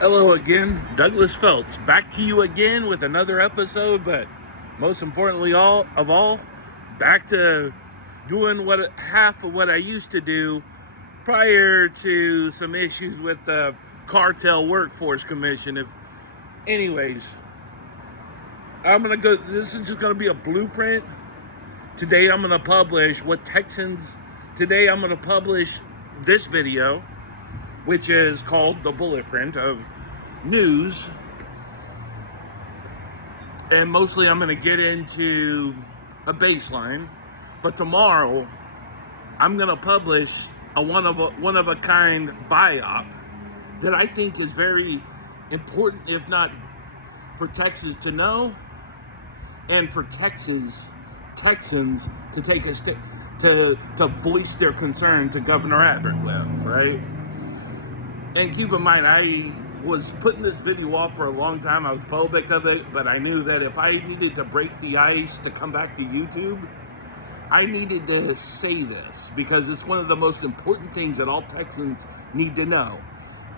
Hello again, Douglas Phelps, back to you again with another episode, but most importantly back to doing half of what I used to do prior to some issues with the Cartel Workforce Commission. Anyways, this is just gonna be a blueprint. Today I'm gonna publish this video, which is called the Bulletprint of news, and mostly I'm going to get into a baseline. But tomorrow I'm going to publish a one of a kind biop that I think is very important, if not for Texas to know, and for Texans to take a step to voice their concern to Governor Abbott with, right? And keep in mind, I was putting this video off for a long time. I was phobic of it, but I knew that if I needed to break the ice to come back to YouTube, I needed to say this because it's one of the most important things that all Texans need to know.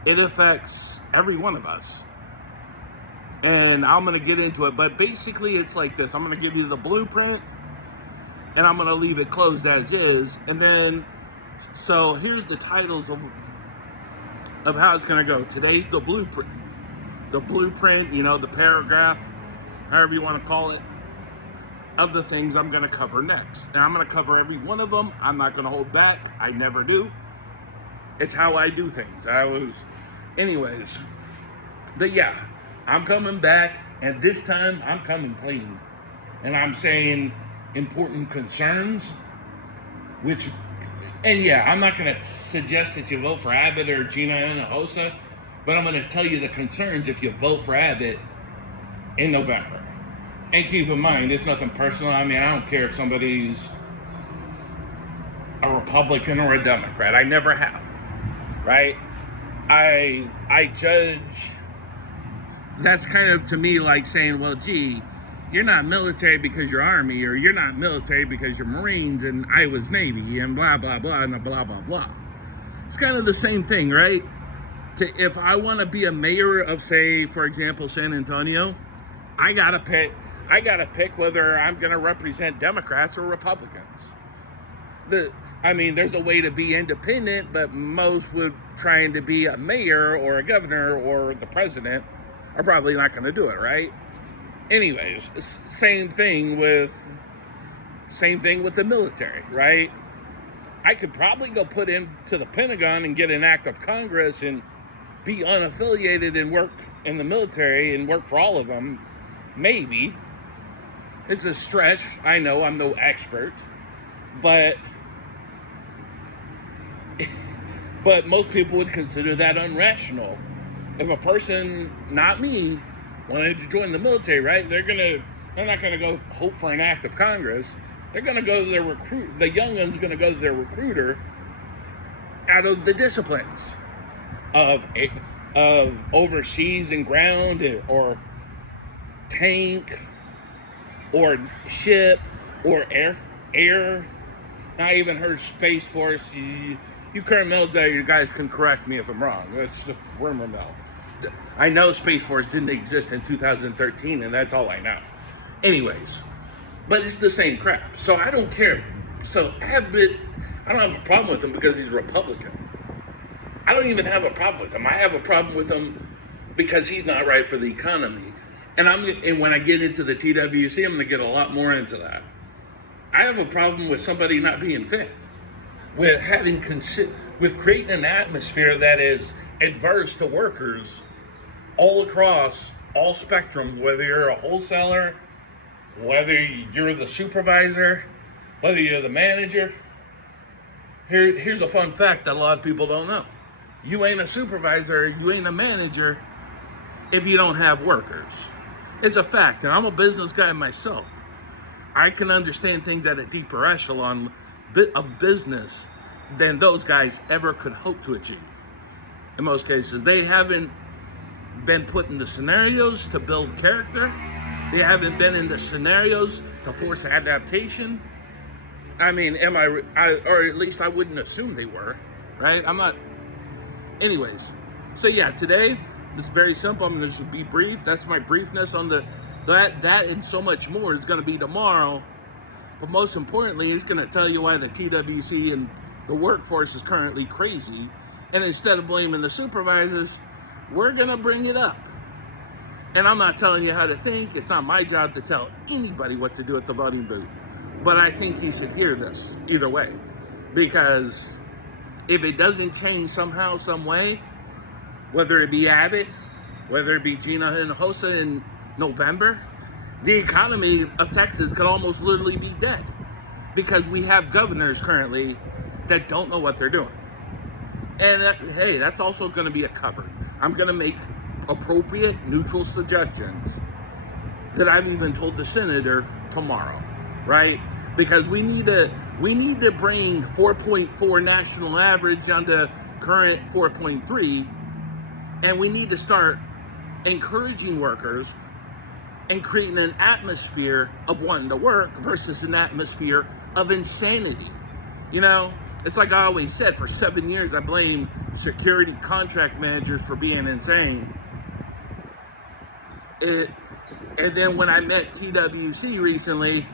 It affects every one of us. And I'm going to get into it, but basically it's like this. I'm going to give you the blueprint, and I'm going to leave it closed as is. And then, so here's the titles of how it's going to go. Today's the blueprint, the paragraph, however you want to call it, of the things I'm going to cover next. And I'm going to cover every one of them. I'm not going to hold back. I never do. It's how I do things. Anyways, but yeah, I'm coming back, and this time I'm coming clean. And I'm saying important concerns, and yeah, I'm not going to suggest that you vote for Abbott or Gina Hinojosa, but I'm going to tell you the concerns if you vote for Abbott in November. And keep in mind, it's nothing personal. I mean, I don't care if somebody's a Republican or a Democrat. I never have, right? I judge. That's kind of, to me, like saying, well, gee, you're not military because you're Army, or you're not military because you're Marines, and I was Navy, and blah, blah, blah, and blah, blah, blah. It's kind of the same thing, right? If I want to be a mayor of, say, for example, San Antonio, I gotta pick whether I'm going to represent Democrats or Republicans. There's a way to be independent, but most would trying to be a mayor or a governor or the president are probably not going to do it, right? Anyways, same thing with the military, right? I could probably go put into the Pentagon and get an act of Congress and be unaffiliated and work in the military and work for all of them. Maybe. It's a stretch. I know I'm no expert, but most people would consider that unrational. If a person, not me, wanted to join the military, right? They're not gonna go hope for an act of Congress. They're gonna go to their recruit. The young one's gonna go to their recruiter out of the disciplines of overseas and ground, or tank, or ship, or air. I even heard Space Force. You current military, you guys can correct me if I'm wrong. That's the rumor mill. I know Space Force didn't exist in 2013, and that's all I know. Anyways, but it's the same crap. So I don't care. So Abbott, I don't have a problem with him because he's a Republican. I don't even have a problem with him. I have a problem with him because he's not right for the economy. And when I get into the TWC, I'm going to get a lot more into that. I have a problem with somebody not being fit, with creating an atmosphere that is adverse to workers all across all spectrums, whether you're a wholesaler, whether you're the supervisor, whether you're the manager. Here's a fun fact that a lot of people don't know. You ain't a supervisor, you ain't a manager if you don't have workers. It's a fact, and I'm a business guy myself. I can understand things at a deeper echelon of business than those guys ever could hope to achieve. In most cases, they haven't been put in the scenarios to build character. They haven't been in the scenarios to force adaptation. I mean, or at least I wouldn't assume they were, right? I'm not. Anyways, so yeah, today It's very simple. I'm going to be brief. That's my briefness on that and so much more is going to be tomorrow. But most importantly, it's going to tell you why the TWC and the workforce is currently crazy. And instead of blaming the supervisors, we're going to bring it up. And I'm not telling you how to think. It's not my job to tell anybody what to do at the voting booth. But I think you should hear this either way. Because if it doesn't change somehow, some way, whether it be Abbott, whether it be Gina Hinojosa in November, the economy of Texas could almost literally be dead. Because we have governors currently that don't know what they're doing. And hey, that's also going to be a cover. I'm going to make appropriate, neutral suggestions that I've even told the senator tomorrow, right? Because we need to bring 4.4 national average down to current 4.3, and we need to start encouraging workers and creating an atmosphere of wanting to work versus an atmosphere of insanity. You know, it's like I always said, for 7 years I blamed security contract managers for being insane. And then when I met TWC recently,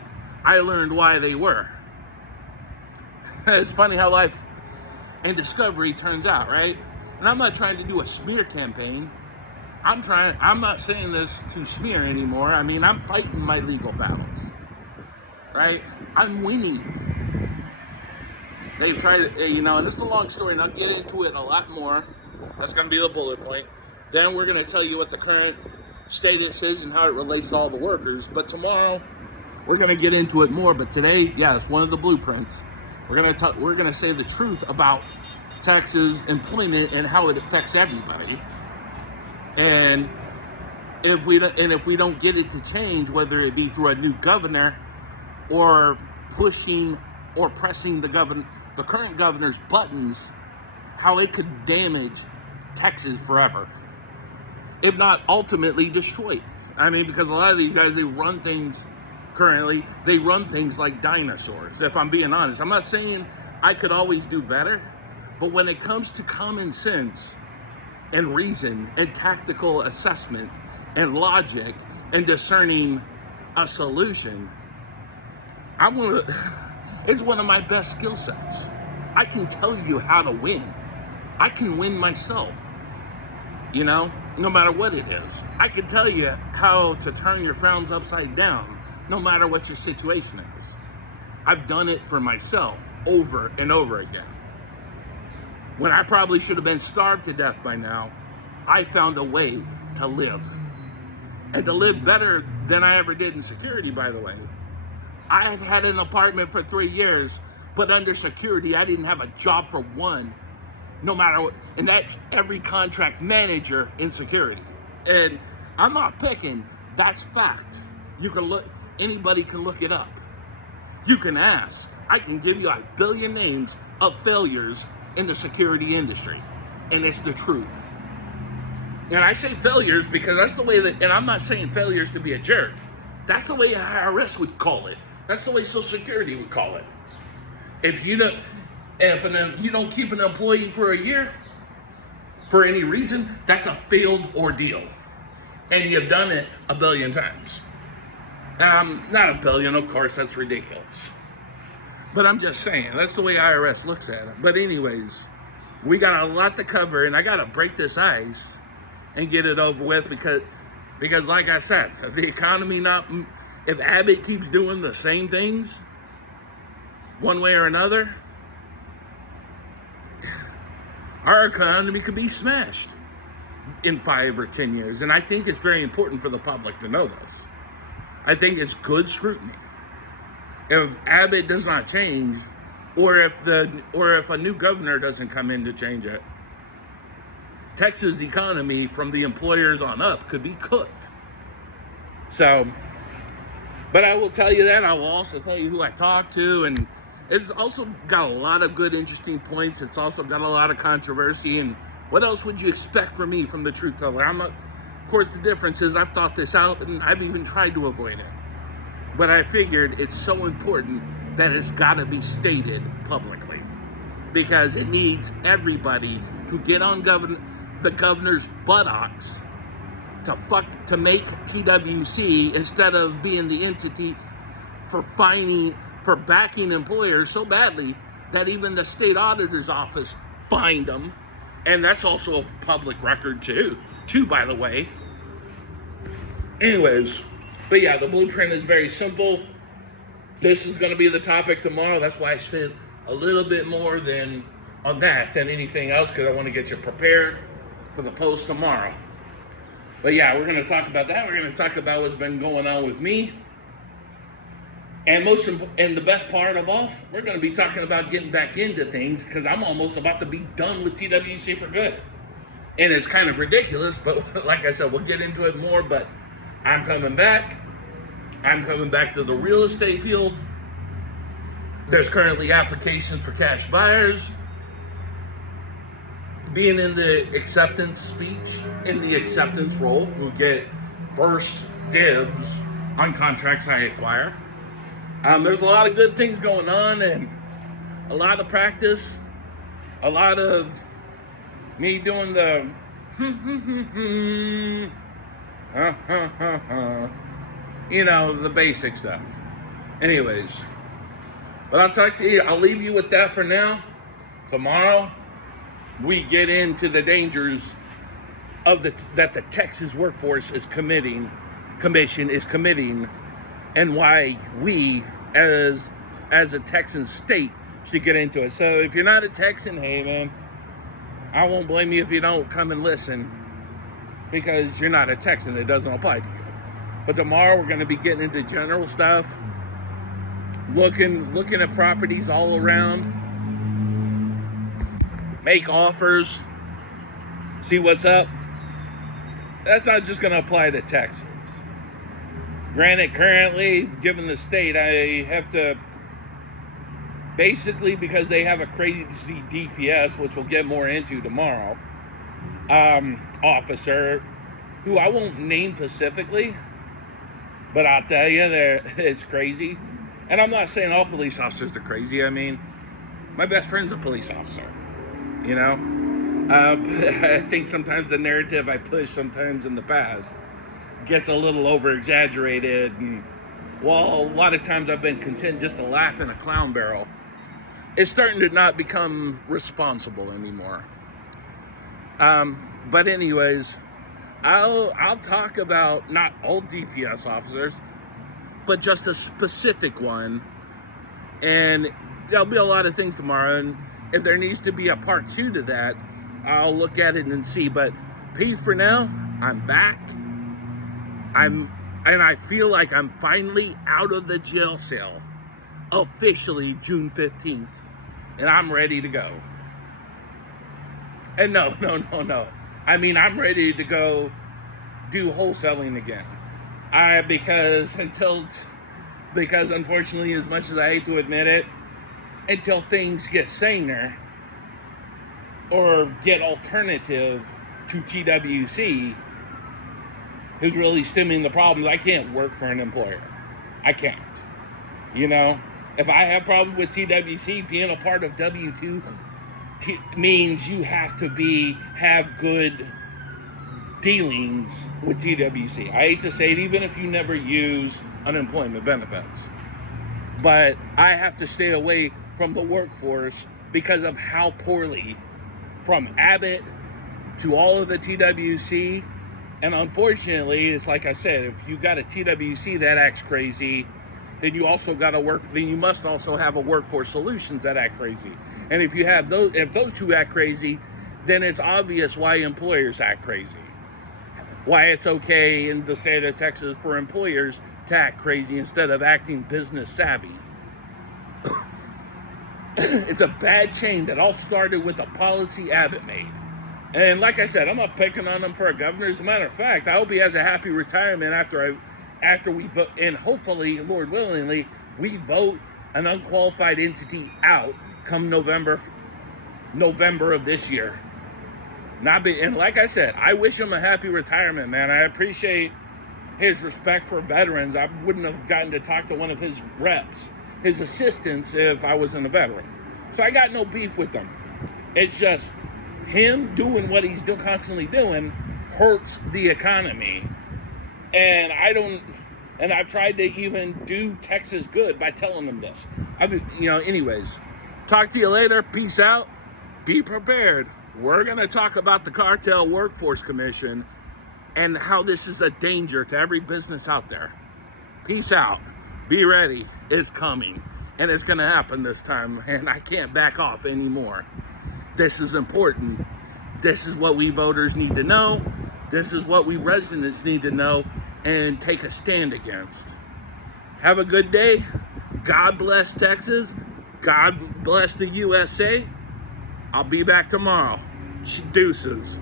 I learned why they were. It's funny how life and discovery turns out, right? And I'm not trying to do a smear campaign. I'm not saying this to smear anymore. I mean, I'm fighting my legal battles, right? I'm winning. They tried to, and it's a long story, and I'll get into it a lot more. That's going to be the bullet point. Then we're going to tell you what the current status is and how it relates to all the workers. But tomorrow, we're going to get into it more. But today, yeah, it's one of the blueprints. We're going to say the truth about Texas employment and how it affects everybody. And if we don't get it to change, whether it be through a new governor or pushing or pressing the current governor's buttons, how it could damage Texas forever, if not ultimately destroy it. I mean, because a lot of these guys, they run things like dinosaurs, if I'm being honest. I'm not saying I could always do better, but when it comes to common sense and reason and tactical assessment and logic and discerning a solution, it's one of my best skill sets. I can tell you how to win. I can win myself, no matter what it is. I can tell you how to turn your frowns upside down, no matter what your situation is. I've done it for myself over and over again. When I probably should have been starved to death by now, I found a way to live. And to live better than I ever did in security, by the way. I've had an apartment for 3 years, but under security, I didn't have a job for one, no matter what. And that's every contract manager in security. And I'm not picking, that's fact. You can look, anybody can look it up. You can ask. I can give you a billion names of failures in the security industry, and it's the truth. And I say failures because that's the way that, and I'm not saying failures to be a jerk. That's the way IRS would call it. That's the way Social Security would call it. If you don't keep an employee for a year for any reason, that's a failed ordeal, and you've done it a billion times. Not a billion, of course, that's ridiculous. But I'm just saying, that's the way IRS looks at it. But anyways, we got a lot to cover, and I got to break this ice and get it over with because like I said, if Abbott keeps doing the same things one way or another, our economy could be smashed in 5 or 10 years. And I think it's very important for the public to know this. I think it's good scrutiny. If Abbott does not change, or if a new governor doesn't come in to change it, Texas economy from the employers on up could be cooked. So, but I will tell you that. I will also tell you who I talked to, and it's also got a lot of good, interesting points. It's also got a lot of controversy. And what else would you expect from me from the truth teller? Of course, the difference is I've thought this out, and I've even tried to avoid it. But I figured it's so important that it's got to be stated publicly, because it needs everybody to get on the governor's buttocks to make TWC, instead of being the entity for backing employers so badly that even the state auditor's office fined them. And that's also a public record too, by the way. Anyways, but yeah, the blueprint is very simple. This is going to be the topic tomorrow. That's why I spent a little bit more on that than anything else, because I want to get you prepared for the post tomorrow. But yeah, we're going to talk about that. We're going to talk about what's been going on with me. And the best part of all, we're going to be talking about getting back into things, because I'm almost about to be done with TWC for good. And it's kind of ridiculous, but like I said, we'll get into it more. But I'm coming back. I'm coming back to the real estate field. There's currently applications for cash buyers. Being in the acceptance speech, in the acceptance role, who get first dibs on contracts I acquire. There's a lot of good things going on, and a lot of practice, a lot of me doing the you know, the basic stuff. Anyways, but I'll leave you with that for now. Tomorrow, we get into the dangers of that the Texas Workforce Commission is committing, and why we as a Texan state should get into it. So if you're not a Texan, hey man, I won't blame you if you don't come and listen, because you're not a Texan. It doesn't apply to you. But tomorrow we're going to be getting into general stuff, looking at properties all around, make offers, see what's up. That's not just going to apply to Texans. Granted, currently, given the state, I have to, basically because they have a crazy DPS, which we'll get more into tomorrow, officer, who I won't name specifically, but I'll tell you that it's crazy. And I'm not saying all police officers are crazy. I mean, my best friend's a police officer, you know? I think sometimes the narrative I push sometimes in the past gets a little over-exaggerated, and while a lot of times I've been content just to laugh in a clown barrel, it's starting to not become responsible anymore. But anyways, I'll talk about not all DPS officers, but just a specific one, and there'll be a lot of things tomorrow, and if there needs to be a part 2 to that, I'll look at it and see. But peace for now. I'm back. And I feel like I'm finally out of the jail cell, officially June 15th, and I'm ready to go. And no. I mean, I'm ready to go do wholesaling again. Because unfortunately, as much as I hate to admit it, until things get saner or get alternative to TWC, who's really stemming the problems, I can't work for an employer. I can't. You know, if I have problems with TWC, being a part of W2 means you have to have good dealings with TWC. I hate to say it, even if you never use unemployment benefits. But I have to stay away from the workforce because of how poorly, from Abbott to all of the TWC, and unfortunately, it's like I said, if you got a TWC that acts crazy, then you must also have a Workforce Solutions that act crazy. And if those two act crazy, then it's obvious why employers act crazy. Why it's okay in the state of Texas for employers to act crazy instead of acting business savvy. It's a bad chain that all started with a policy Abbott made. And like I said, I'm not picking on him for a governor. As a matter of fact, I hope he has a happy retirement after we vote, and hopefully, Lord willingly, we vote an unqualified entity out come November of this year. And like I said, I wish him a happy retirement, man. I appreciate his respect for veterans. I wouldn't have gotten to talk to one of his reps, his assistants, if I wasn't a veteran. So I got no beef with them. It's just him doing what he's constantly doing hurts the economy. And I've tried to even do Texas good by telling them this. Anyways, talk to you later. Peace out. Be prepared. We're going to talk about the Cartel Workforce Commission and how this is a danger to every business out there. Peace out. Be ready. It's coming. And it's going to happen this time. And I can't back off anymore. This is important. This is what we voters need to know. This is what we residents need to know and take a stand against. Have a good day. God bless Texas. God bless the USA. I'll be back tomorrow. Deuces.